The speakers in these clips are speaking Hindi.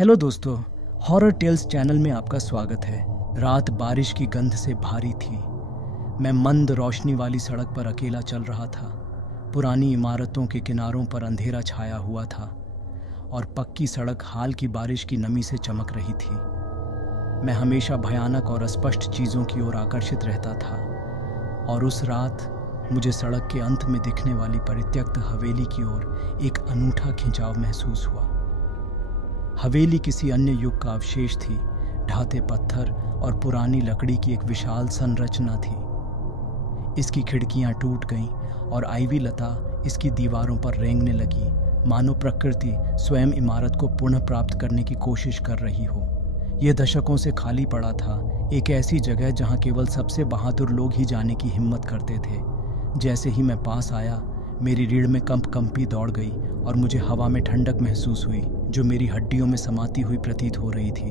हेलो दोस्तों, हॉरर टेल्स चैनल में आपका स्वागत है। रात बारिश की गंध से भारी थी। मैं मंद रोशनी वाली सड़क पर अकेला चल रहा था। पुरानी इमारतों के किनारों पर अंधेरा छाया हुआ था और पक्की सड़क हाल की बारिश की नमी से चमक रही थी। मैं हमेशा भयानक और अस्पष्ट चीज़ों की ओर आकर्षित रहता था और उस रात मुझे सड़क के अंत में दिखने वाली परित्यक्त हवेली की ओर एक अनूठा खिंचाव महसूस हुआ। हवेली किसी अन्य युग का अवशेष थी। ढाते पत्थर और पुरानी लकड़ी की एक विशाल संरचना थी। इसकी खिड़कियां टूट गईं और आईवी लता इसकी दीवारों पर रेंगने लगी, मानो प्रकृति स्वयं इमारत को पुनः प्राप्त करने की कोशिश कर रही हो। यह दशकों से खाली पड़ा था, एक ऐसी जगह जहां केवल सबसे बहादुर लोग ही जाने की हिम्मत करते थे। जैसे ही मैं पास आया, मेरी रीढ़ में कंपी दौड़ गई और मुझे हवा में ठंडक महसूस हुई जो मेरी हड्डियों में समाती हुई प्रतीत हो रही थी।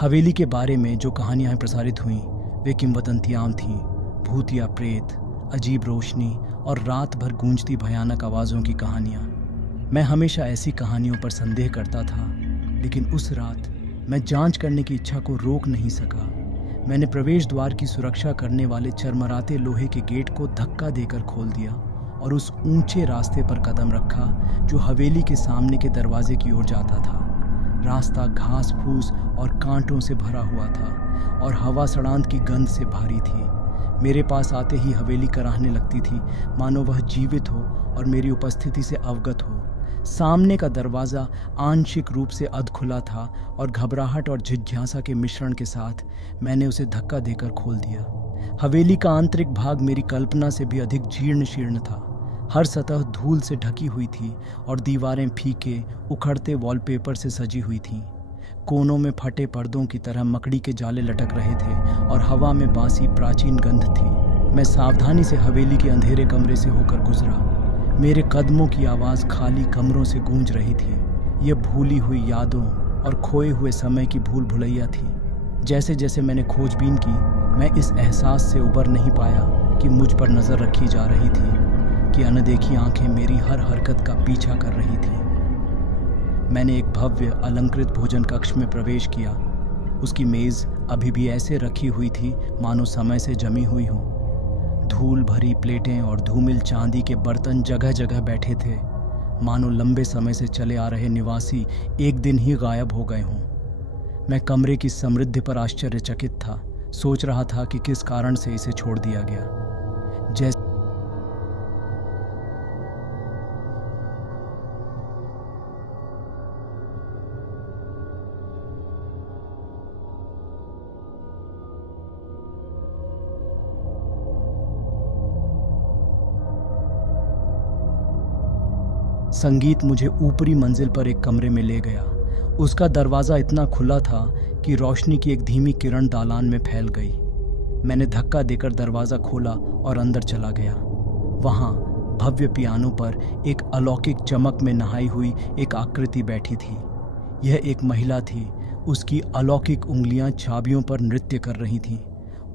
हवेली के बारे में जो कहानियां प्रसारित हुईं वे किंवदंतियां थीं। भूत या प्रेत, अजीब रोशनी और रात भर गूंजती भयानक आवाज़ों की कहानियां। मैं हमेशा ऐसी कहानियों पर संदेह करता था, लेकिन उस रात मैं जांच करने की इच्छा को रोक नहीं सका। मैंने प्रवेश द्वार की सुरक्षा करने वाले चरमराते लोहे के गेट को धक्का देकर खोल दिया और उस ऊंचे रास्ते पर कदम रखा जो हवेली के सामने के दरवाजे की ओर जाता था। रास्ता घास फूस और कांटों से भरा हुआ था और हवा सड़ांत की गंध से भारी थी। मेरे पास आते ही हवेली कराहने लगती थी, मानो वह जीवित हो और मेरी उपस्थिति से अवगत हो। सामने का दरवाज़ा आंशिक रूप से अधखुला था और घबराहट और जिज्ञासा के मिश्रण के साथ मैंने उसे धक्का देकर खोल दिया। हवेली का आंतरिक भाग मेरी कल्पना से भी अधिक जीर्ण शीर्ण था। हर सतह धूल से ढकी हुई थी और दीवारें फीके उखड़ते वॉलपेपर से सजी हुई थीं। कोनों में फटे पर्दों की तरह मकड़ी के जाले लटक रहे थे और हवा में बासी प्राचीन गंध थी। मैं सावधानी से हवेली के अंधेरे कमरे से होकर गुजरा। मेरे कदमों की आवाज़ खाली कमरों से गूंज रही थी। यह भूली हुई यादों और खोए हुए समय की भूल भुलैया थी। जैसे जैसे मैंने खोजबीन की, मैं इस एहसास से उबर नहीं पाया कि मुझ पर नज़र रखी जा रही थी, कि अनदेखी आंखें मेरी हर हरकत का पीछा कर रही थी। मैंने एक भव्य अलंकृत भोजन कक्ष में प्रवेश किया। उसकी मेज़ अभी भी ऐसे रखी हुई थी मानो समय से जमी हुई हो। धूल भरी प्लेटें और धूमिल चांदी के बर्तन जगह जगह बैठे थे, मानो लंबे समय से चले आ रहे निवासी एक दिन ही गायब हो गए हों। मैं कमरे की समृद्धि पर आश्चर्यचकित था, सोच रहा था कि किस कारण से इसे छोड़ दिया गया। जैसे संगीत मुझे ऊपरी मंजिल पर एक कमरे में ले गया। उसका दरवाज़ा इतना खुला था कि रोशनी की एक धीमी किरण दालान में फैल गई। मैंने धक्का देकर दरवाज़ा खोला और अंदर चला गया। वहाँ भव्य पियानो पर एक अलौकिक चमक में नहाई हुई एक आकृति बैठी थी। यह एक महिला थी। उसकी अलौकिक उंगलियां चाबियों पर नृत्य कर रही थीं।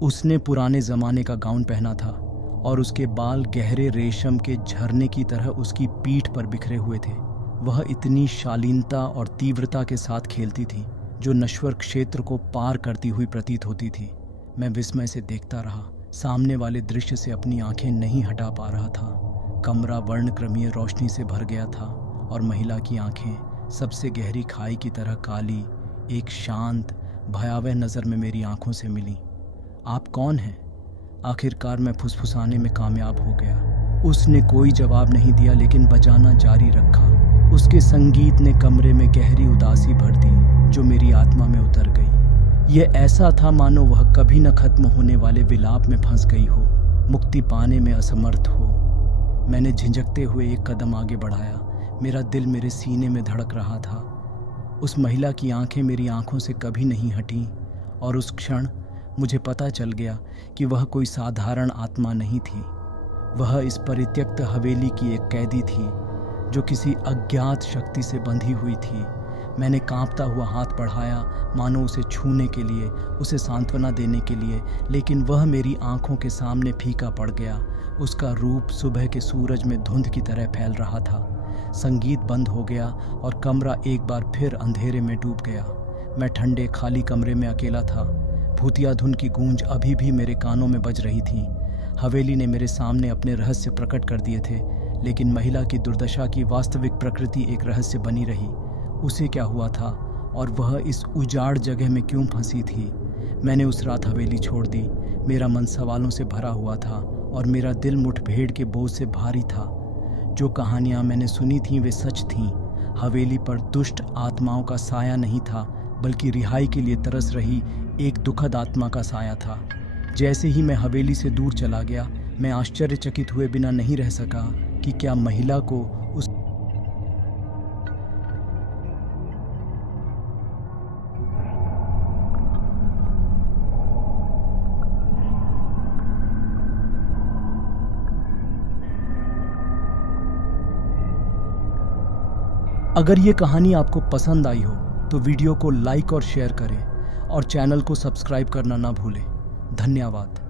उसने पुराने ज़माने का गाउन पहना था और उसके बाल गहरे रेशम के झरने की तरह उसकी पीठ पर बिखरे हुए थे। वह इतनी शालीनता और तीव्रता के साथ खेलती थी जो नश्वर क्षेत्र को पार करती हुई प्रतीत होती थी। मैं विस्मय से देखता रहा, सामने वाले दृश्य से अपनी आंखें नहीं हटा पा रहा था। कमरा वर्णक्रमीय रोशनी से भर गया था और महिला की आंखें सबसे गहरी खाई की तरह काली, एक शांत भयावह नज़र में मेरी आंखों से मिली। आप कौन हैं? आखिरकार मैं फुसफुसाने में कामयाब हो गया। उसने कोई जवाब नहीं दिया, लेकिन बजाना जारी रखा। उसके संगीत ने कमरे में गहरी उदासी भर दी जो मेरी आत्मा में उतर गई। यह ऐसा था मानो वह कभी न खत्म होने वाले विलाप में फंस गई हो, मुक्ति पाने में असमर्थ हो। मैंने झिझकते हुए एक कदम आगे बढ़ाया। मेरा दिल मेरे सीने में धड़क रहा था। उस महिला की आंखें मेरी आंखों से कभी नहीं हटीं और उस क्षण मुझे पता चल गया कि वह कोई साधारण आत्मा नहीं थी। वह इस परित्यक्त हवेली की एक कैदी थी जो किसी अज्ञात शक्ति से बंधी हुई थी। मैंने कांपता हुआ हाथ बढ़ाया, मानो उसे छूने के लिए, उसे सांत्वना देने के लिए, लेकिन वह मेरी आंखों के सामने फीका पड़ गया। उसका रूप सुबह के सूरज में धुंध की तरह फैल रहा था। संगीत बंद हो गया और कमरा एक बार फिर अंधेरे में डूब गया। मैं ठंडे खाली कमरे में अकेला था। भूतिया धुन की गूंज अभी भी मेरे कानों में बज रही थी। हवेली ने मेरे सामने अपने रहस्य प्रकट कर दिए थे, लेकिन महिला की दुर्दशा की वास्तविक प्रकृति एक रहस्य बनी रही। उसे क्या हुआ था और वह इस उजाड़ जगह में क्यों फंसी थी? मैंने उस रात हवेली छोड़ दी। मेरा मन सवालों से भरा हुआ था और मेरा दिल मुठभेड़ के बोझ से भारी था। जो कहानियाँ मैंने सुनी थीं वे सच थीं। हवेली पर दुष्ट आत्माओं का साया नहीं था, बल्कि रिहाई के लिए तरस रही एक दुखद आत्मा का साया था। जैसे ही मैं हवेली से दूर चला गया, मैं आश्चर्यचकित हुए बिना नहीं रह सका कि क्या महिला को उस अगर ये कहानी आपको पसंद आई हो तो वीडियो को लाइक और शेयर करें और चैनल को सब्सक्राइब करना ना भूलें। धन्यवाद।